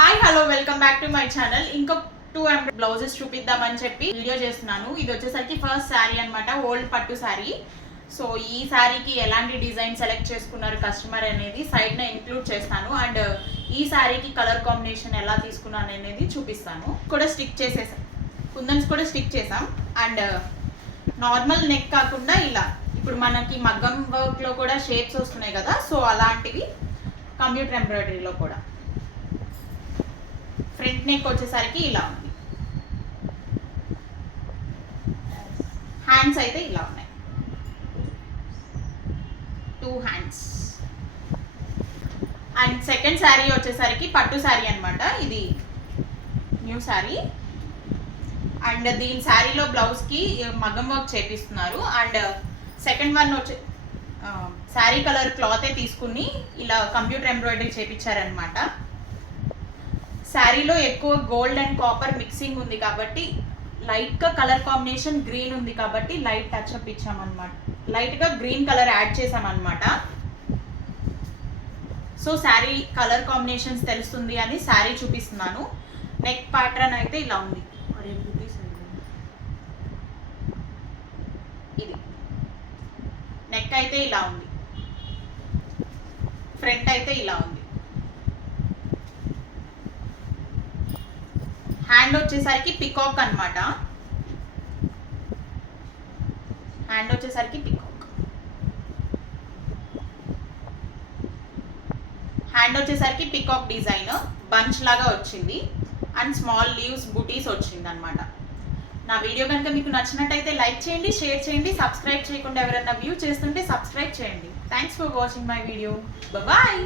Hi hello welcome back to my channel. ఇంకో 2 embroidery blouses చూపిద్దామని చెప్పి వీడియో చేస్తున్నాను. ఇది వచ్చేసరికి ఫస్ట్ శారీ అనమాట, ఓల్డ్ పట్టు శారీ. సో ఈ శారీకి ఎలాంటి డిజైన్ సెలెక్ట్ చేసుకున్నారు కస్టమర్ అనేది సైడ్న ఇంక్లూడ్ చేస్తాను. అండ్ ఈ శారీకి కలర్ కాంబినేషన్ ఎలా తీసుకున్నాను అనేది చూపిస్తాను. కూడా స్టిక్ చేసేసాం, కుందన్స్ కూడా స్టిక్ చేసాం. అండ్ నార్మల్ నెక్ కాకుండా ఇలా ఇప్పుడు మనకి మగ్గం వర్క్లో కూడా షేప్స్ వస్తున్నాయి కదా, సో అలాంటివి కంప్యూటర్ ఎంబ్రాయిడరీలో కూడా. ఫ్రంట్ నెక్ వచ్చేసరికి ఇలా ఉంది, హ్యాండ్స్ అయితే ఇలా ఉన్నాయి, 2 హ్యాండ్స్. అండ్ సెకండ్ శారీ వచ్చేసరికి పట్టు శారీ అనమాట, ఇది న్యూ శారీ. అండ్ దీని శారీలో బ్లౌజ్కి మగ్గం వర్క్ చేపిస్తున్నారు. అండ్ సెకండ్ వన్ వచ్చే శారీ కలర్ క్లాతే తీసుకుని ఇలా కంప్యూటర్ ఎంబ్రాయిడరీ చేపించారనమాట. శారీలో ఎక్కువ గోల్డ్ అండ్ కాపర్ మిక్సింగ్ ఉంది కాబట్టి లైట్గా కలర్ కాంబినేషన్ గ్రీన్ ఉంది కాబట్టి లైట్ టచ్ అప్ ఇచ్చామన్నమాట, లైట్గా గ్రీన్ కలర్ యాడ్ చేసామన్నమాట. సో శారీ కలర్ కాంబినేషన్స్ తెలుస్తుంది అని శారీ చూపిస్తున్నాను. నెక్ ప్యాటర్న్ అయితే ఇలా ఉంది, ఇది నెక్ అయితే ఇలా ఉంది, ఫ్రంట్ అయితే ఇలా ఉంది. హ్యాండ్ వచ్చేసరికి పికాక్ అనమాట, హ్యాండ్ వచ్చేసరికి పికాక్, హ్యాండ్ వచ్చేసరికి పికాక్ డిజైన్ బంచ్ లాగా వచ్చింది. అండ్ స్మాల్ లీవ్స్ బూటీస్ వచ్చింది అనమాట. నా వీడియో కనుక మీకు నచ్చినట్టయితే లైక్ చేయండి, షేర్ చేయండి, సబ్స్క్రైబ్ చేయకుండా ఎవరైనా వ్యూ చేస్తుంటే సబ్స్క్రైబ్ చేయండి. Thanks for watching my video. Bye.